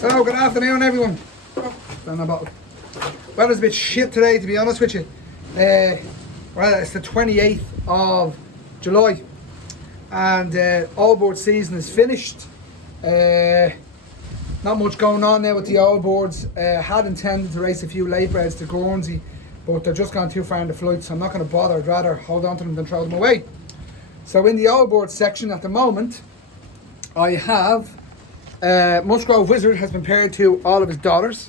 So, good afternoon, everyone. Weather's a bit shit today, to be honest with you. Well, it's the 28th of July, and all board season is finished. Not much going on now with the all boards. Had intended to race a few late breds to Guernsey, but they're just gone too far in the flight, so I'm not going to bother. I'd rather hold on to them than throw them away. So in the all board section at the moment, I have Musgrove Wizard has been paired to all of his daughters.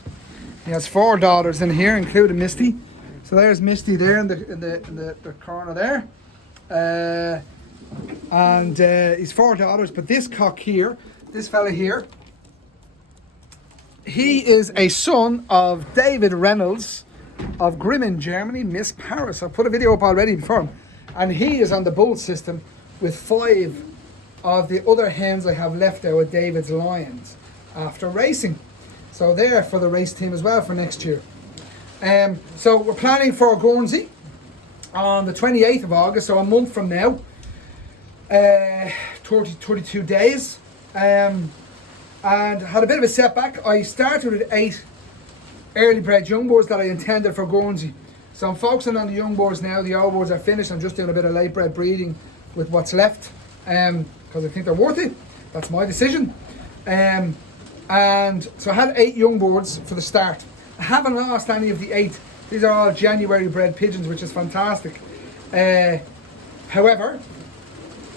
He has 4 daughters in here, including Misty. So there's Misty there in the corner there. And he's 4 daughters, but this cock here, this fella here, he is a son of David Reynolds of Grimmen, Germany, Miss Paris. I've put a video up already before him. And he is on the bull system with 5 of the other hens I have left there with David's Lions after racing. So they're for the race team as well for next year. So we're planning for Guernsey on the 28th of August, so a month from now. 32 days. And had a bit of a setback. I started with 8 early bred young boars that I intended for Guernsey. So I'm focusing on the young boars now. The old boars are finished. I'm just doing a bit of late bred breeding with what's left, because I think they're worth it. That's my decision. And so I had 8 young boars for the start. I haven't lost any of the 8. These are all January bred pigeons, which is fantastic. However,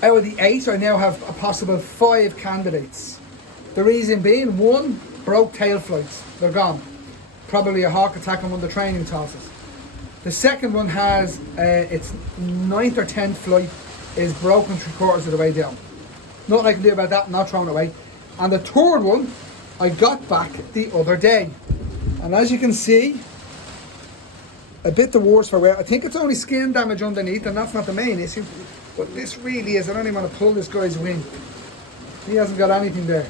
out of the 8, I now have a possible 5 candidates. The reason being, 1 broke tail flights. They're gone. Probably a hawk attack on one of the training tosses. The second one has its 9th or 10th flight is broken 3/4 of the way down. Nothing I can do about that, not thrown away. And the third one I got back the other day. And as you can see, a bit the worse for wear. I think it's only skin damage underneath, and that's not the main issue. But this really is. I don't even want to pull this guy's wing. He hasn't got anything there.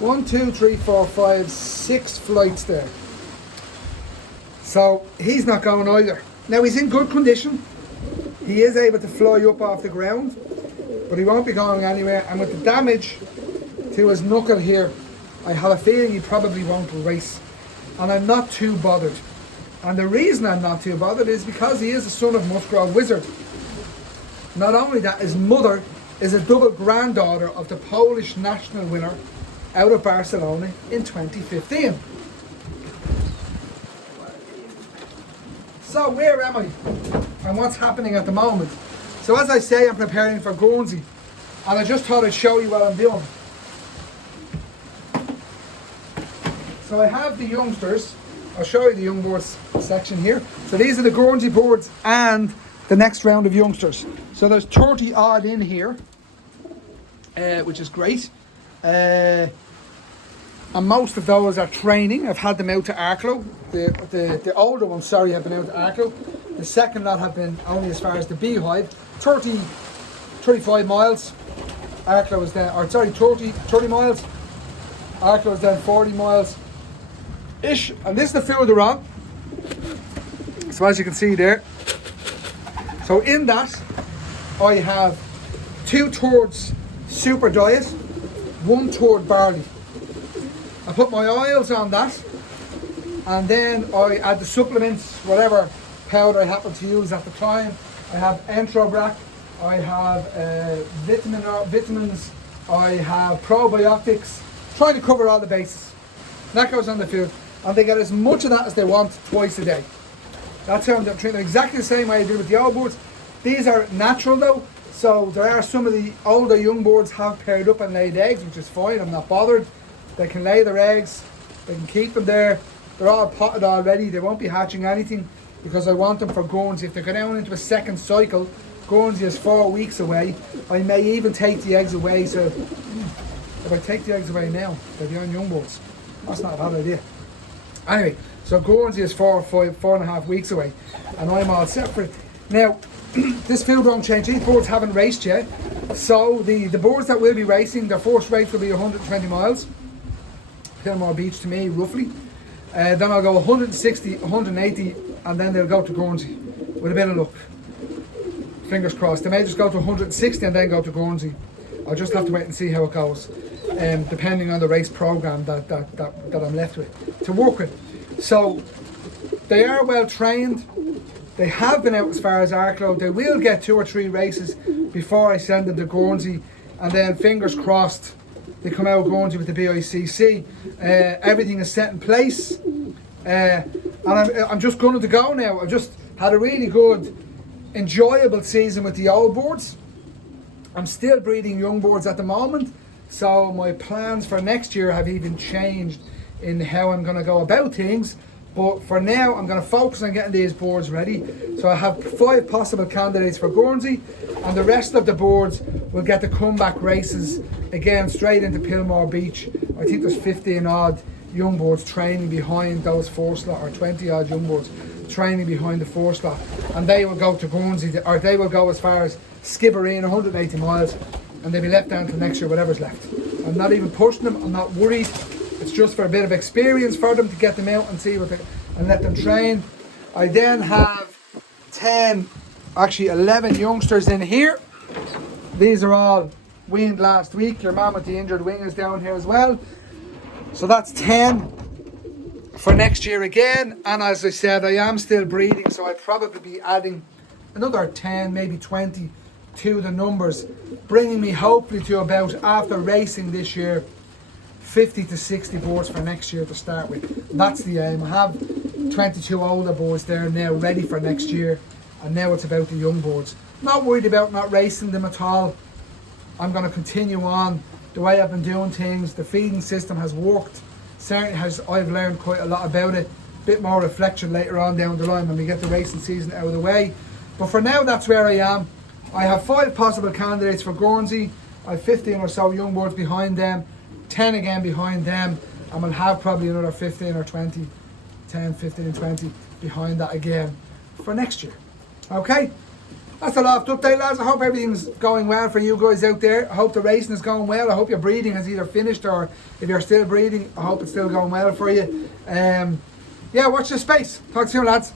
1, 2, 3, 4, 5, 6 flights there. So he's not going either. Now he's in good condition. He is able to fly up off the ground, but he won't be going anywhere. And with the damage to his knuckle here, I have a feeling he probably won't race. And I'm not too bothered. And the reason I'm not too bothered is because he is a son of Musgrove Wizard. Not only that, his mother is a double granddaughter of the Polish national winner out of Barcelona in 2015. So where am I and what's happening at the moment? So as I say, I'm preparing for Guernsey, and I just thought I'd show you what I'm doing. So I have the youngsters. I'll show you the young boards section here. So these are the Guernsey boards and the next round of youngsters. So there's 30 odd in here, which is great. And most of those are training. I've had them out to Arklow. The older ones, sorry, have been out to Arklow. The second lot have been only as far as the Beehive. 35 miles. Arklow is then, 30 miles. Arklow is then 40 miles ish. And this is the field they're on. So as you can see there. So in that, I have 2 towards super diet, 1 toward barley. I put my oils on that, and then I add the supplements, whatever powder I happen to use at the time. I have Enterobrac, I have vitamins, I have probiotics, trying to cover all the bases. That goes on the field, and they get as much of that as they want twice a day. That's how I'm treating them, exactly the same way I do with the old boards. These are natural though, so there are some of the older young boards have paired up and laid eggs, which is fine, I'm not bothered. They can lay their eggs, they can keep them there. They're all potted already, they won't be hatching anything because I want them for Guernsey. If they go down into a second cycle, Guernsey is 4 weeks away. I may even take the eggs away, so if I take the eggs away now, they'll be on young boards. That's not a bad idea. Anyway, so Guernsey is 4.5 weeks away, and I'm all set for it. Now, this field won't change. These boards haven't raced yet, so the boards that will be racing, their first race will be 120 miles. Kilmore Beach to me, roughly. Then I'll go 160, 180, and then they'll go to Guernsey with a bit of luck. Fingers crossed. They may just go to 160 and then go to Guernsey. I'll just have to wait and see how it goes. depending on the race program that I'm left with to work with. So they are well trained. They have been out as far as Arklow. They will get 2 or 3 races before I send them to Guernsey, and then fingers crossed they come out of Guernsey with the BICC. Everything is set in place, and I'm just going to go now. I've just had a really good, enjoyable season with the old boards. I'm still breeding young boards at the moment, so my plans for next year have even changed in how I'm going to go about things. But for now, I'm going to focus on getting these boards ready. So I have 5 possible candidates for Guernsey, and the rest of the boards will get the comeback races again straight into Pilmore Beach. I think there's 15 odd young boards training behind those 4 slot, or 20 odd young boards training behind the 4 slot, and they will go to Guernsey, or they will go as far as Skibbereen, 180 miles, and they'll be left down to next year, whatever's left. I'm not even pushing them. I'm not worried. It's just for a bit of experience for them to get them out and see what they, and let them train. I then have 11 youngsters in here. These are all weaned last week. Your man with the injured wing is down here as well. So that's 10 for next year again. And as I said, I am still breeding, so I'll probably be adding another 10, maybe 20 to the numbers, bringing me hopefully to about, after racing this year, 50 to 60 boards for next year to start with. That's the aim. I have 22 older boards there now ready for next year, and now it's about the young boards. Not worried about not racing them at all. I'm going to continue on the way I've been doing things. The feeding system has worked. Certainly has. I've learned quite a lot about it. Bit more reflection later on down the line when we get the racing season out of the way. But for now, that's where I am. I have 5 possible candidates for Guernsey. I have 15 or so young boards behind them, 10 again behind them, and we'll have probably another 15 or 20, 10, 15 and 20 behind that again for next year. Okay, that's a loft update, lads. I hope everything's going well for you guys out there. I hope the racing is going well. I hope your breeding has either finished, or if you're still breeding, I hope it's still going well for you. Yeah, watch the space. Talk to you, lads.